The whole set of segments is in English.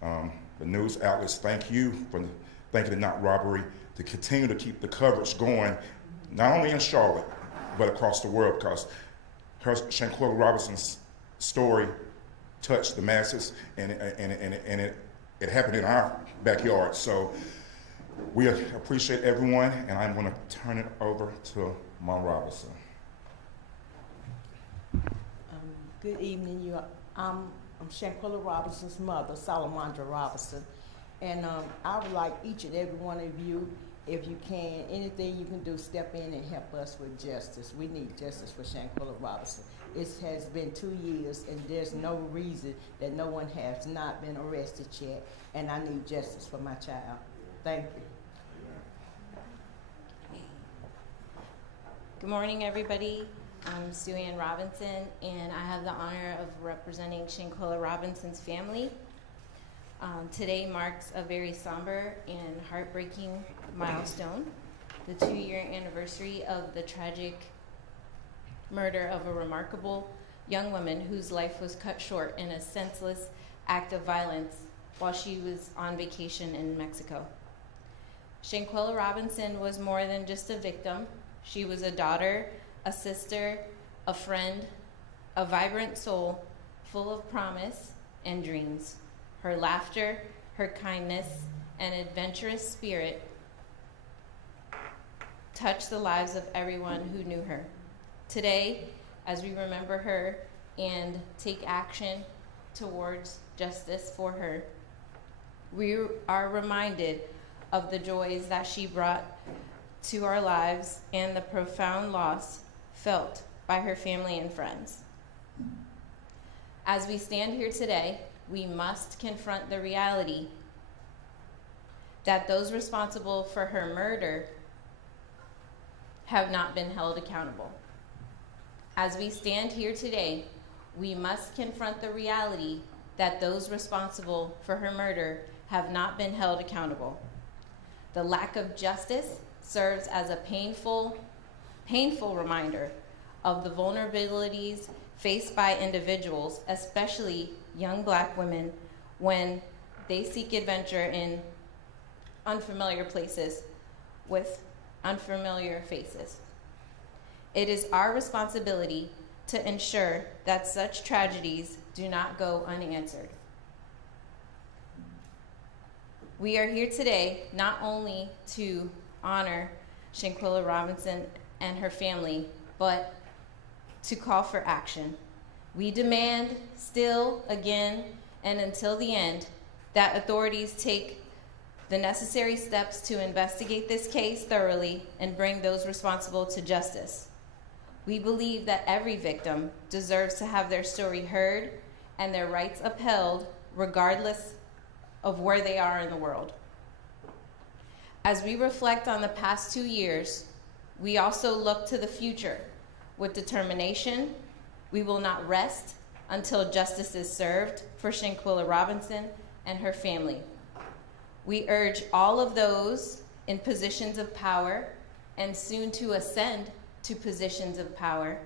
The news outlets, thank you for thanking the Not Robbery to continue to keep the coverage going, not only in Charlotte, but across the world, because Shanquella Robinson's story touched the masses, and it happened in our backyard. So we appreciate everyone, and I'm going to turn it over to Mom Robinson. Good evening. I'm Shanquella Robinson's mother, Salamandra Robinson, and I would like each and every one of you, if you can, anything you can do, step in and help us with justice. We need justice for Shanquella Robinson. It has been 2 years, and there's no reason that no one has not been arrested yet, and I need justice for my child. Thank you. Good morning, everybody. I'm Sue Ann Robinson, and I have the honor of representing Shanquella Robinson's family. Today marks a very somber and heartbreaking milestone, the 2-year anniversary of the tragic murder of a remarkable young woman whose life was cut short in a senseless act of violence while she was on vacation in Mexico. Shanquella Robinson was more than just a victim. She was a daughter, a sister, a friend, a vibrant soul full of promise and dreams. Her laughter, her kindness, and adventurous spirit touched the lives of everyone who knew her. Today, as we remember her and take action towards justice for her, we are reminded of the joys that she brought to our lives and the profound loss felt by her family and friends. As we stand here today, we must confront the reality that those responsible for her murder have not been held accountable. As we stand here today, we must confront the reality that those responsible for her murder have not been held accountable. The lack of justice serves as a painful reminder of the vulnerabilities faced by individuals, especially young Black women, when they seek adventure in unfamiliar places with unfamiliar faces. It is our responsibility to ensure that such tragedies do not go unanswered. We are here today not only to honor Shanquella Robinson and her family, but to call for action. We demand still, again, and until the end, that authorities take the necessary steps to investigate this case thoroughly and bring those responsible to justice. We believe that every victim deserves to have their story heard and their rights upheld regardless of where they are in the world. As we reflect on the past 2 years, we also look to the future with determination. We will not rest until justice is served for Shanquella Robinson and her family. We urge all of those in positions of power and soon to ascend to positions of power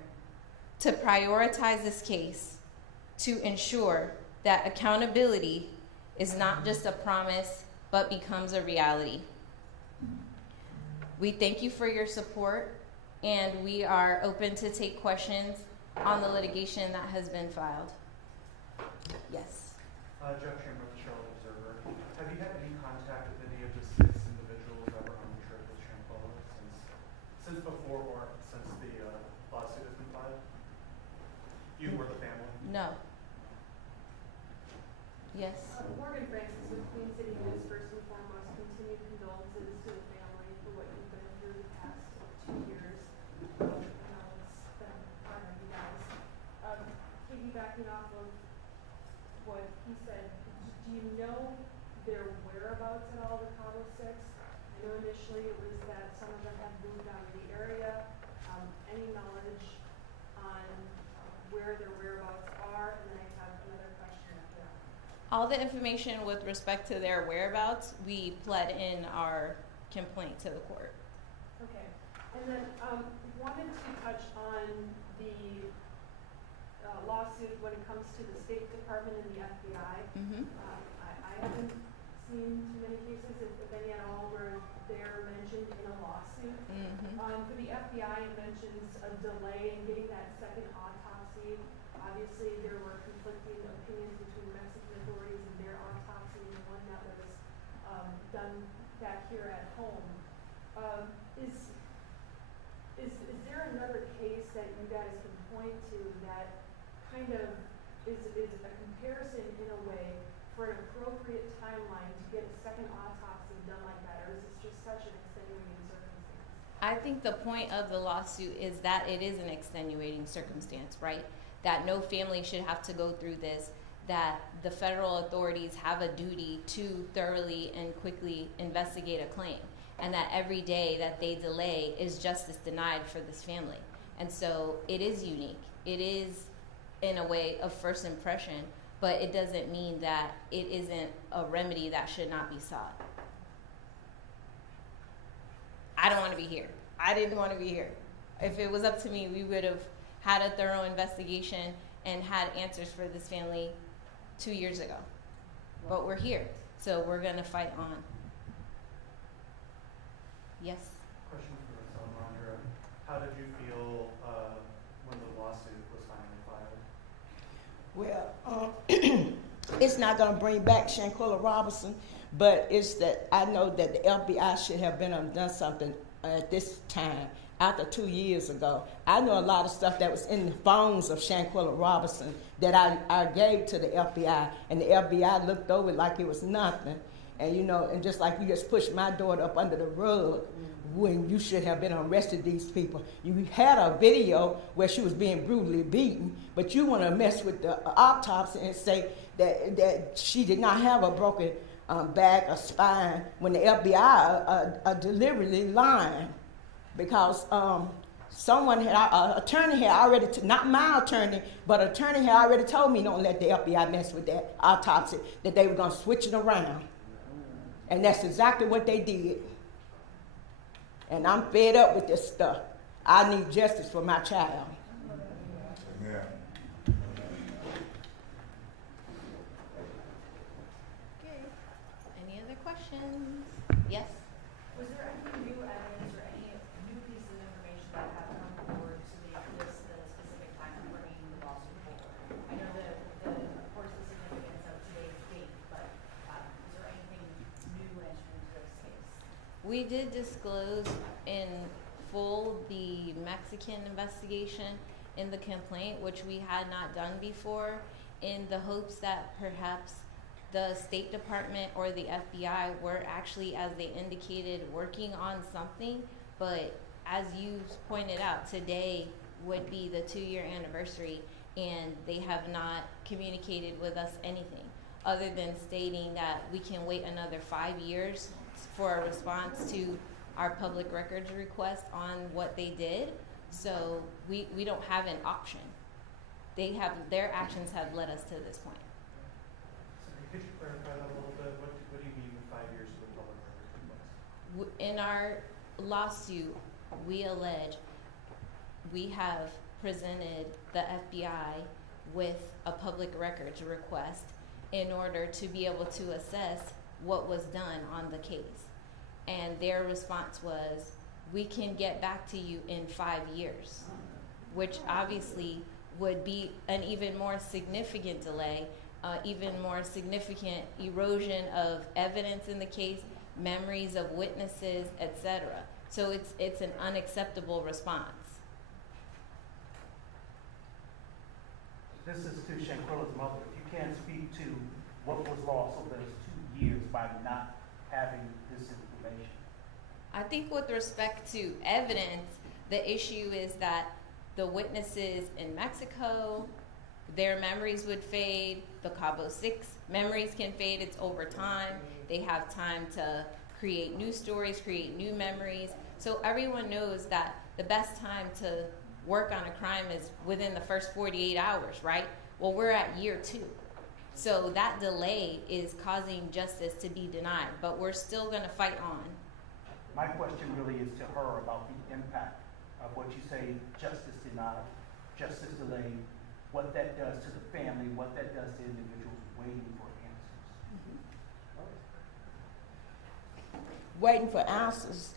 to prioritize this case to ensure that accountability is not just a promise but becomes a reality. We thank you for your support, and we are open to take questions on the litigation that has been filed. Yes. Jeff Chamber, the Charlotte Observer. Have you had any contact with any of the 6 individuals that were on the trip with Shanquella since before or since the lawsuit has been filed? You or the family? No. Yes. Morgan Francis with Queen City News. First and foremost, continued condolences to the family for what you've been through the past 2 years. I know it's been hard on you guys. Piggybacking off of what he said, do you know their whereabouts at all, the Cabo 6? I know initially it was that some of them had moved out of the area. Any knowledge on where their whereabouts are? And then I have another question after that. All the information with respect to their whereabouts, we pled in our complaint to the court. Okay. And then wanted to touch on the lawsuit when it comes to the State Department and the FBI. Mm-hmm. I have seen too many cases, if any at all, where they're mentioned in a lawsuit. For the FBI, it mentions a delay in getting that second autopsy. Obviously, there were conflicting opinions between Mexican authorities and their autopsy and the one that was done back here at home. Is there another case that you guys can point to that kind of is a comparison in a way for an appropriate timeline to get a second autopsy done like that, or is this just such an extenuating circumstance? I think the point of the lawsuit is that it is an extenuating circumstance, right? That no family should have to go through this, that the federal authorities have a duty to thoroughly and quickly investigate a claim, and that every day that they delay is justice denied for this family. And so it is unique. It is, in a way, of first impression, but it doesn't mean that it isn't a remedy that should not be sought. I don't want to be here. I didn't want to be here. If it was up to me, we would have had a thorough investigation and had answers for this family 2 years ago. But we're here, so we're going to fight on. Yes? Question for Ms. Alejandra. How did you feel when the lawsuit was finally filed? Well, it's not going to bring back Shanquella Robinson, but it's that I know that the FBI should have been done something at this time. After 2 years ago, I know a lot of stuff that was in the phones of Shanquella Robinson that I gave to the FBI, and the FBI looked over it like it was nothing. And and just like you just pushed my daughter up under the rug when you should have been arrested these people. You had a video where she was being brutally beaten, but you want to mess with the autopsy and say that she did not have a broken back or spine when the FBI are deliberately lying. Because attorney had already, not my attorney, but attorney had already told me don't let the FBI mess with that autopsy, that they were going to switch it around. And that's exactly what they did. And I'm fed up with this stuff. I need justice for my child. Amen. Okay. Any other questions? Yes? Was there any new evidence or any new pieces of information that have come forward to make this the specific time of bringing the lawsuit forward? I know of course, the significance of today's date, but is there anything new entering into this case? We did disclose in full the Mexican investigation in the complaint, which we had not done before, in the hopes that perhaps the State Department or the FBI were actually, as they indicated, working on something. But as you pointed out, today would be the 2-year anniversary, and they have not communicated with us anything other than stating that we can wait another 5 years for a response to our public records request on what they did. So we don't have an option. Their actions have led us to this point. Sorry, could you clarify that a little bit? What do you mean with 5 years of the public records request? In our lawsuit, we allege we have presented the FBI with a public records request in order to be able to assess what was done on the case. And their response was, we can get back to you in 5 years, which obviously would be an even more significant delay, even more significant erosion of evidence in the case, memories of witnesses, etc. So it's an unacceptable response. This is to Shanquella's mother. If you can't speak to what was lost over those 2 years by not having this information. I think with respect to evidence, the issue is that the witnesses in Mexico, their memories would fade. The Cabo 6 memories can fade. It's over time. They have time to create new stories, create new memories. So everyone knows that the best time to work on a crime is within the first 48 hours, right? Well, we're at year 2. So that delay is causing justice to be denied, but we're still going to fight on. My question really is to her about the impact of what you say, justice denied, justice delayed, what that does to the family, what that does to individuals waiting for answers. waiting for answers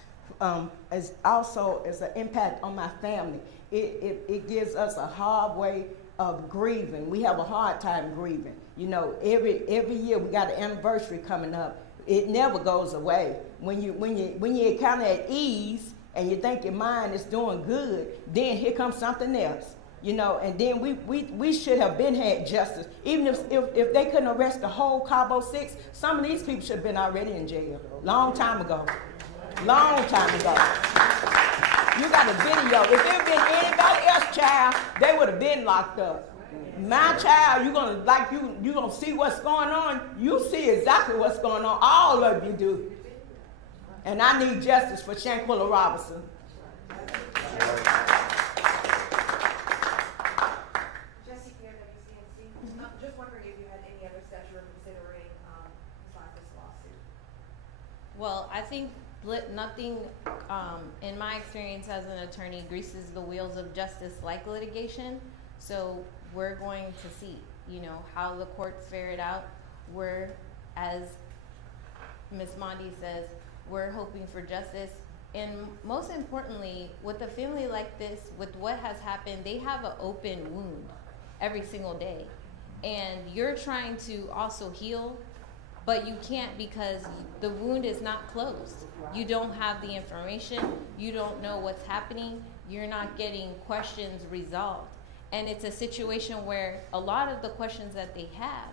is also is an impact on my family. It gives us a hard way of grieving. We have a hard time grieving. You know, every year we got an anniversary coming up. It never goes away. When you're kind of at ease and you think your mind is doing good, then here comes something else. You know, and then we should have been had justice. Even if they couldn't arrest the whole Cabo 6, some of these people should have been already in jail. Long time ago. Long time ago. You got a video. If it had been anybody else, child, they would have been locked up. My child, you're gonna see what's going on. You see exactly what's going on. All of you do. And I need justice for Shanquella Robinson. Just wondering if you had any other steps you were considering besides this lawsuit. Well, I think nothing, in my experience as an attorney, greases the wheels of justice like litigation. So we're going to see, you know, how the courts fare it out. We're, as Ms. Mondi says, we're hoping for justice. And most importantly, with a family like this, with what has happened, they have an open wound every single day. And you're trying to also heal, but you can't because the wound is not closed. You don't have the information. You don't know what's happening. You're not getting questions resolved. And it's a situation where a lot of the questions that they have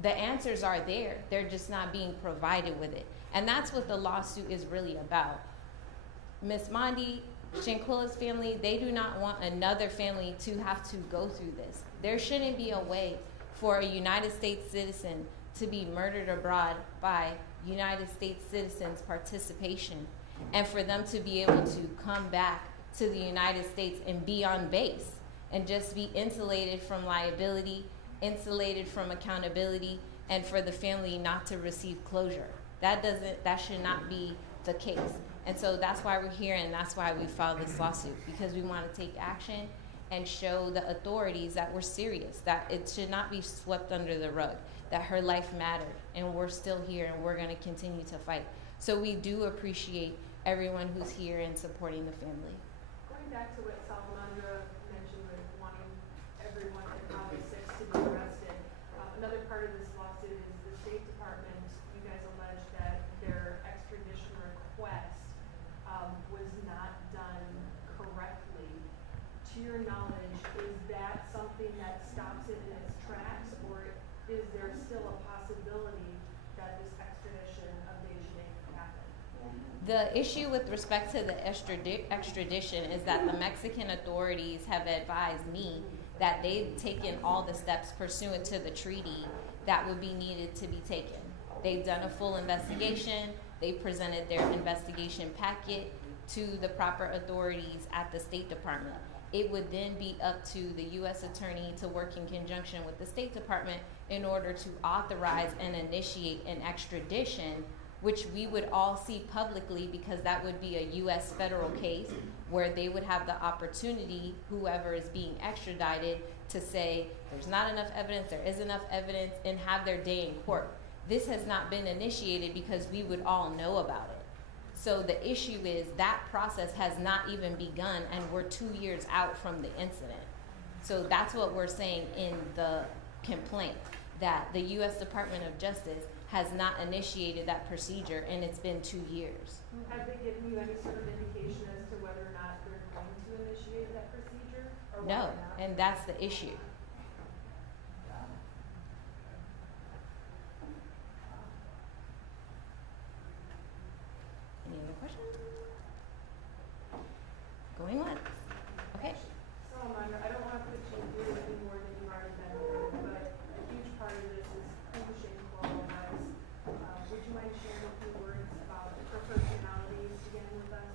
the answers are there. They're just not being provided with it. And that's what the lawsuit is really about. Ms. Mondi, Shanquella's family, they do not want another family to have to go through this. There shouldn't be a way for a United States citizen to be murdered abroad by United States citizens' participation, and for them to be able to come back to the United States and be on base and just be insulated from liability, insulated from accountability, and for the family not to receive closure. That should not be the case. And so that's why we're here, and that's why we filed this lawsuit, because we want to take action and show the authorities that we're serious, that it should not be swept under the rug, that her life mattered, and we're still here, and we're going to continue to fight. So we do appreciate everyone who's here and supporting the family. Going back to what Salamandra mentioned with wanting everyone at Cabo 6 to be arrested, another part of this lawsuit is the State Department. You guys allege that their extradition request was not done correctly. To your knowledge, is that something that stops it in its tracks, or is there still a possibility that this extradition of Dejanay could happen? The issue with respect to the extradition is that the Mexican authorities have advised me that they've taken all the steps pursuant to the treaty that would be needed to be taken. They've done a full investigation. They presented their investigation packet to the proper authorities at the State Department. It would then be up to the U.S. Attorney to work in conjunction with the State Department in order to authorize and initiate an extradition, which we would all see publicly, because that would be a U.S. federal case where they would have the opportunity, whoever is being extradited, to say there's not enough evidence, there is enough evidence, and have their day in court. This has not been initiated because we would all know about it. So the issue is that process has not even begun, and we're 2 years out from the incident. So that's what we're saying in the complaint, that the U.S. Department of Justice has not initiated that procedure, and it's been 2 years. Have they given you any sort of indication as to whether or not they're going to initiate that procedure? Or No, whether or not? and that's the issue. Any other questions? Going once. Okay. Salamandra, I don't want to put you through any more than you've already been through, but a huge part of this is who Shanquella was. Would you mind sharing a few words about her personality again with us?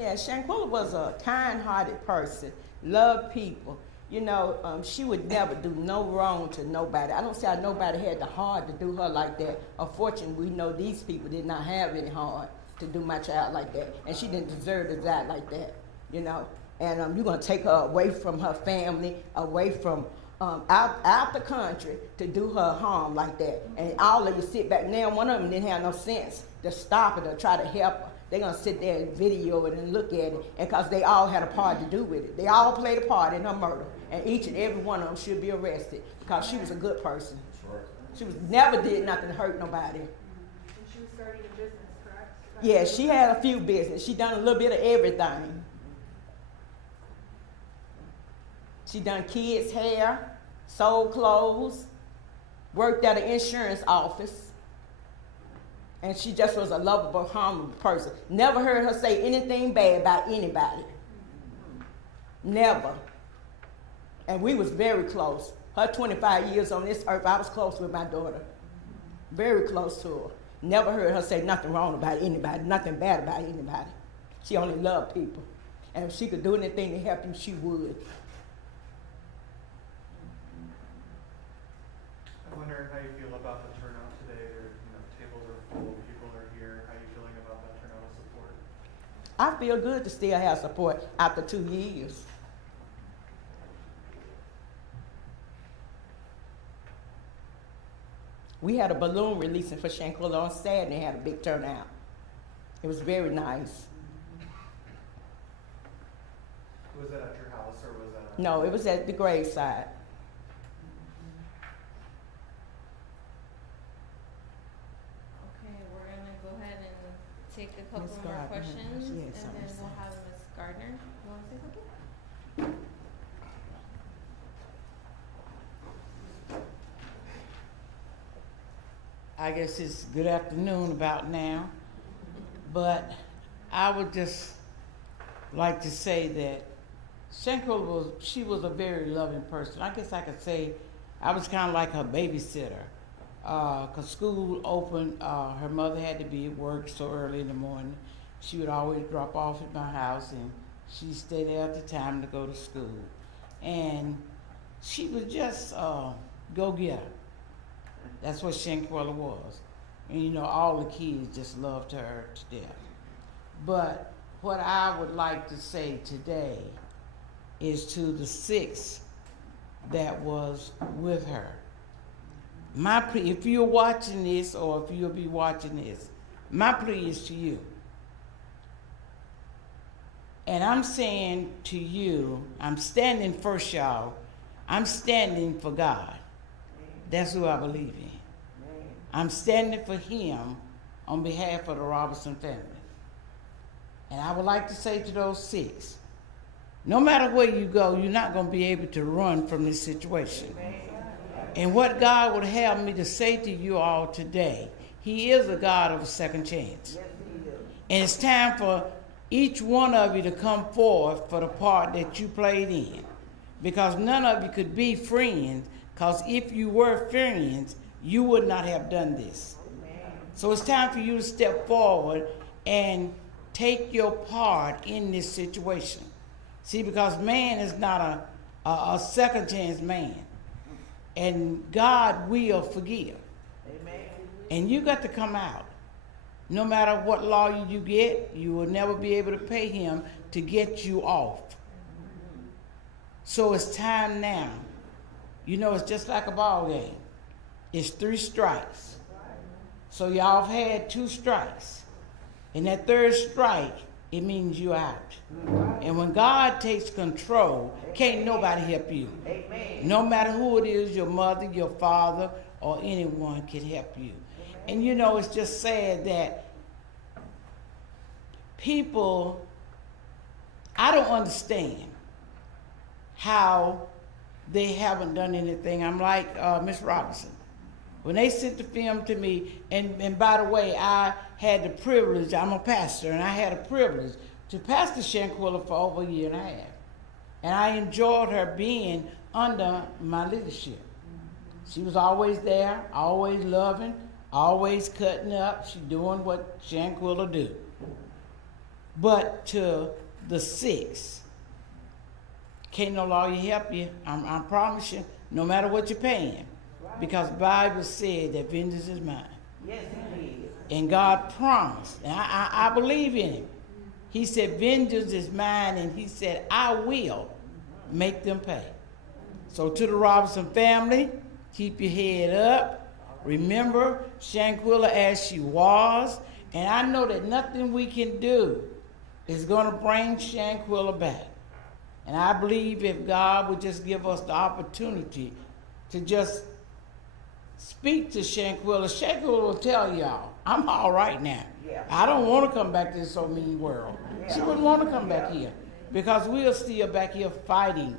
Yeah, Shanquella was a kind-hearted person, loved people. You know, she would never do no wrong to nobody. I don't see how nobody had the heart to do her like that. Unfortunately, we know these people did not have any heart to do my child like that, and she didn't deserve to die like that, you know. And you're going to take her away from her family, away from out the country to do her harm like that. And all of you sit back. Now one of them didn't have no sense to stop it or try to help her. They're going to sit there and video it and look at it, and because they all had a part to do with it. They all played a part in her murder, and each and every one of them should be arrested because she was a good person. She never did nothing to hurt nobody. And she was starting a business, correct? Yeah, she had a few business. She done a little bit of everything. She done kids' hair, sold clothes, worked at an insurance office. And she just was a lovable, humble person. Never heard her say anything bad about anybody. Never. And we was very close. Her 25 years on this earth, I was close with my daughter. Very close to her. Never heard her say nothing wrong about anybody, nothing bad about anybody. She only loved people. And if she could do anything to help you, she would. I'm wondering how you feel about the turnout today. Tables are full, people are here. How are you feeling about that turnout of support? I feel good to still have support after 2 years. We had a balloon releasing for Shanquella on Saturday and had a big turnout. It was very nice. Was that at your house or was that at... No, it was at the graveside. Okay, we're gonna go ahead and take a couple Ms. more Gardner, questions, she and had then something to we'll say. have Ms. Gardner. You wanna say something? I guess it's good afternoon about now, but I would just like to say that Shanquella was a very loving person. I guess I could say I was kind of like her babysitter. 'Cause school opened, her mother had to be at work so early in the morning. She would always drop off at my house and she'd stay there at the time to go to school. And she was just go-getter. That's what Shanquella was. And all the kids just loved her to death. But what I would like to say today is to the 6 that was with her. If you're watching this or if you'll be watching this, my plea is to you. And I'm saying to you, I'm standing first, y'all. I'm standing for God. That's who I believe in. I'm standing for him on behalf of the Robinson family. And I would like to say to those 6, no matter where you go, you're not going to be able to run from this situation. And what God would have me to say to you all today, he is a God of a second chance. And it's time for each one of you to come forth for the part that you played in. Because none of you could be friends, because if you were friends, you would not have done this. So it's time for you to step forward and take your part in this situation. See, because man is not a second chance man. And God will forgive. Amen. And you got to come out. No matter what lawyer you get, you will never be able to pay him to get you off. So it's time now. It's just like a ball game. It's 3 strikes. So y'all have had 2 strikes. And that 3rd strike, it means you're out. And when God takes control, can't nobody help you. Amen. No matter who it is, your mother, your father, or anyone can help you. And it's just sad that people, I don't understand how they haven't done anything. I'm like Miss Robinson. When they sent the film to me, and by the way, I had the privilege, I'm a pastor, and I had a privilege to pastor Shanquella for over a year and a half. And I enjoyed her being under my leadership. She was always there, always loving, always cutting up. She doing what Shanquella do. But to the 6, can't no lawyer help you. I promise you, no matter what you're paying. Because the Bible said that vengeance is mine. Yes, it is. And God promised, and I believe in him. He said, vengeance is mine, and he said, I will make them pay. So to the Robinson family, keep your head up. Remember Shanquella as she was. And I know that nothing we can do is going to bring Shanquella back. And I believe if God would just give us the opportunity to just speak to Shanquella, Shanquella will tell y'all, I'm all right now. Yeah. I don't want to come back to this so mean world. She wouldn't want to come back here because we are still back here fighting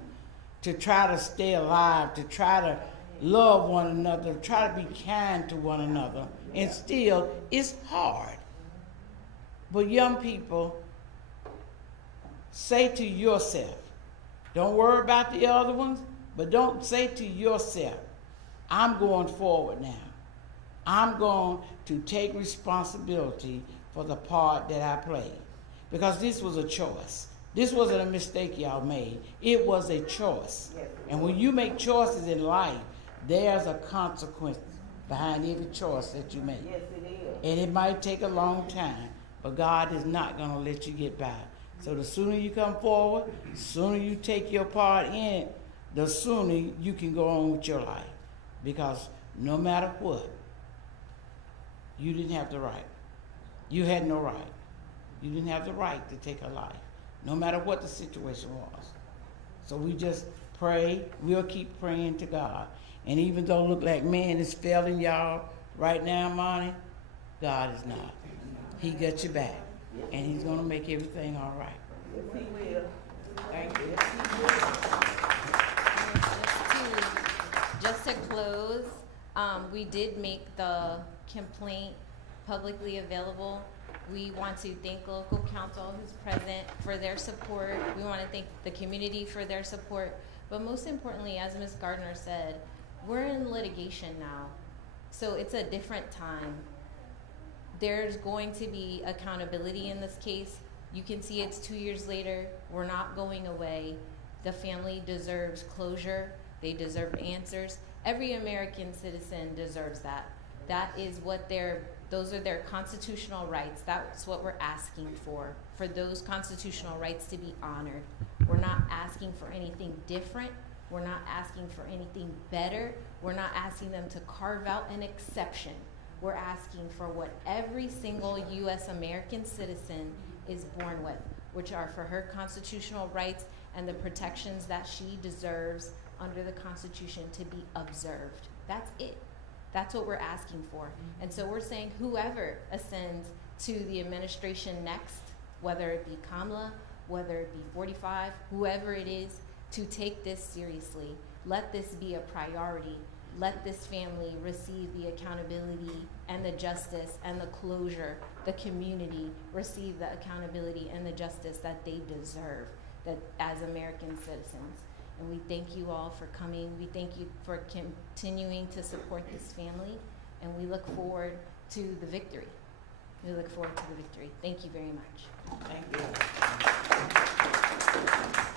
to try to stay alive, to try to love one another, try to be kind to one another. And still, it's hard. But young people, say to yourself, don't worry about the other ones, but don't say to yourself, I'm going forward now. I'm going to take responsibility for the part that I played. Because this was a choice. This wasn't a mistake y'all made. It was a choice. And when you make choices in life, there's a consequence behind every choice that you make. Yes, it is. And it might take a long time, but God is not going to let you get by. So the sooner you come forward, the sooner you take your part in it, the sooner you can go on with your life. Because no matter what, you didn't have the right. You had no right. You didn't have the right to take a life, no matter what the situation was. So we just pray. We'll keep praying to God. And even though it look like man is failing y'all right now, Monty, God is not. He got your back. And he's going to make everything all right. Yes, he will. Thank you. Just to close, we did make the complaint publicly available. We want to thank local council who's present for their support. We want to thank the community for their support. But most importantly, as Ms. Gardner said, we're in litigation now. So it's a different time. There's going to be accountability in this case. You can see it's 2 years later. We're not going away. The family deserves closure. They deserve answers. Every American citizen deserves that. That is what those are their constitutional rights. That's what we're asking for those constitutional rights to be honored. We're not asking for anything different. We're not asking for anything better. We're not asking them to carve out an exception. We're asking for what every single U.S. American citizen is born with, which are for her constitutional rights and the protections that she deserves under the Constitution to be observed. That's it. That's what we're asking for. And so we're saying whoever ascends to the administration next, whether it be Kamala, whether it be 45, whoever it is, to take this seriously. Let this be a priority. Let this family receive the accountability and the justice and the closure. The community receive the accountability and the justice that they deserve, that as American citizens. And we thank you all for coming. We thank you for continuing to support this family. And we look forward to the victory. We look forward to the victory. Thank you very much. Thank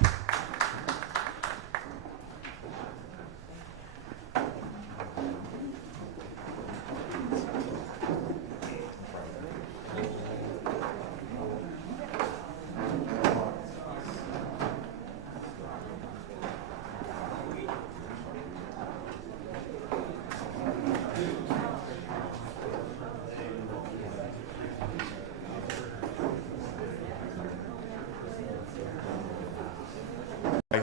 you.